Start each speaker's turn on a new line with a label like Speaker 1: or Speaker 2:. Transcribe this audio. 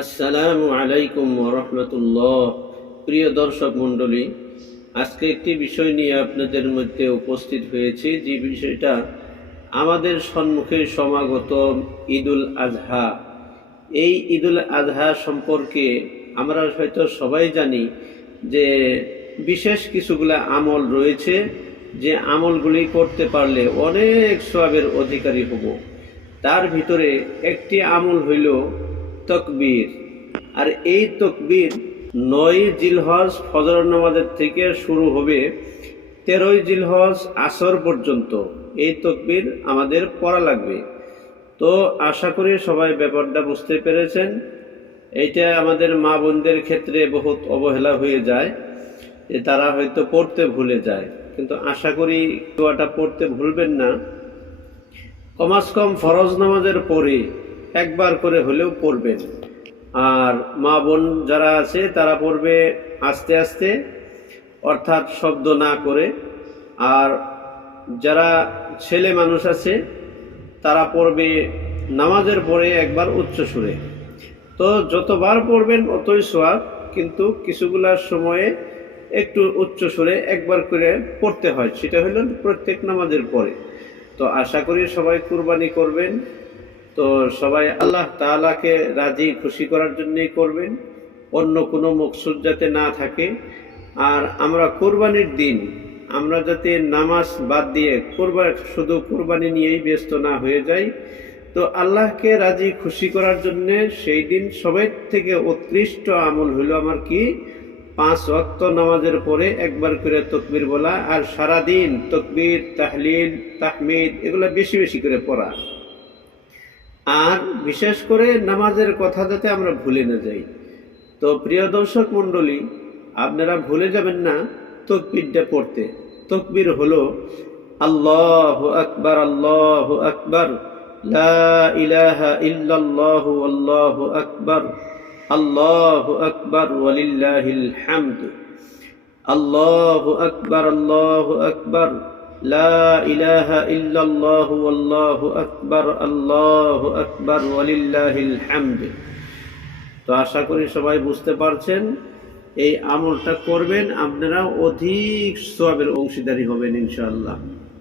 Speaker 1: আসসালামু আলাইকুম রহমতুল্লাহ। প্রিয় দর্শক মণ্ডলী, আজকে একটি বিষয় নিয়ে আপনাদের মধ্যে উপস্থিত হয়েছি। যে বিষয়টা আমাদের সম্মুখে সমাগত ঈদুল আজহা। এই ঈদুল আজহা সম্পর্কে আমরা হয়তো সবাই জানি যে বিশেষ কিছুগুলা আমল রয়েছে। যে আমলগুলি করতে পারলে অনেক সবের অধিকারী হব। তার ভিতরে একটি আমল হইল তকবীর। আর এই তকবীর নয় জিলহজ ফজর নামাজের থেকে শুরু হবে তেরোই জিলহজ আসর পর্যন্ত। এই তকবীর আমাদের পড়া লাগবে। তো আশা করি সবাই ব্যাপারটা বুঝতে পেরেছেন। এইটা আমাদের মা বোনদের ক্ষেত্রে বহুত অবহেলা হয়ে যায়, যে তারা হয়তো পড়তে ভুলে যায়। কিন্তু আশা করি দোয়াটা পড়তে ভুলবেন না। কমাস কম ফরজ নামাজের পরে একবার করে হলেও পড়বেন। আর মা বোন যারা আছে, তারা পড়বে আস্তে আস্তে, অর্থাৎ শব্দ না করে। আর যারা ছেলে মানুষ আছে, তারা পড়বে নামাজের পরে একবার উচ্চ সুরে। তো যতবার পড়বেন অতই সোয়াব, কিন্তু কিছুগুলার সময়ে একটু উচ্চ সুরে একবার করে পড়তে হয়। সেটা হলো প্রত্যেক নামাজের পরে। তো আশা করি সবাই কুরবানি করবেন। তো সবাই আল্লাহ তাআলাকে রাজি, খুশি করার জন্যই করবেন। অন্য কোনো মকসুদ যাতে না থাকে। আর আমরা কোরবানির দিন, আমরা যাতে নামাজ বাদ দিয়ে কোরবান শুধু কোরবানি নিয়েই ব্যস্ত না হয়ে যাই, তো আল্লাহকে রাজি, খুশি করার জন্য সেই দিন সবাই থেকে উৎকৃষ্ট আমল হইল আমার কি? পাঁচ ওয়াক্ত নামাজের পরে একবার করে তকবির বলা, আর সারাদিন তকবির, তাহলিল, তাহমিদ, এগুলো বেশি বেশি করে পড়া। আর বিশেষ করে নামাজের কথা যাতে আমরা ভুলে না যাই। তো প্রিয় দর্শক মণ্ডলী, আপনারা ভুলে যাবেন না তকবিরটা পড়তে। তকবির হলো, আল্লাহ আকবার আল্লাহ আকবার আল্লাহু আকবার আল্লাহু আকবার, ওয়ালিল্লাহিল হামদ, আল্লাহু আকবার আল্লাহু আকবার। লা ইলাহা الله والله আকবার الله আকবার ولله الحمد তো আশা করি সবাই বুঝতে পারছেন, এই আমলটা করবেন, আপনারা অধিক সবের অংশীদারি হবেন ইনশাআল্লাহ।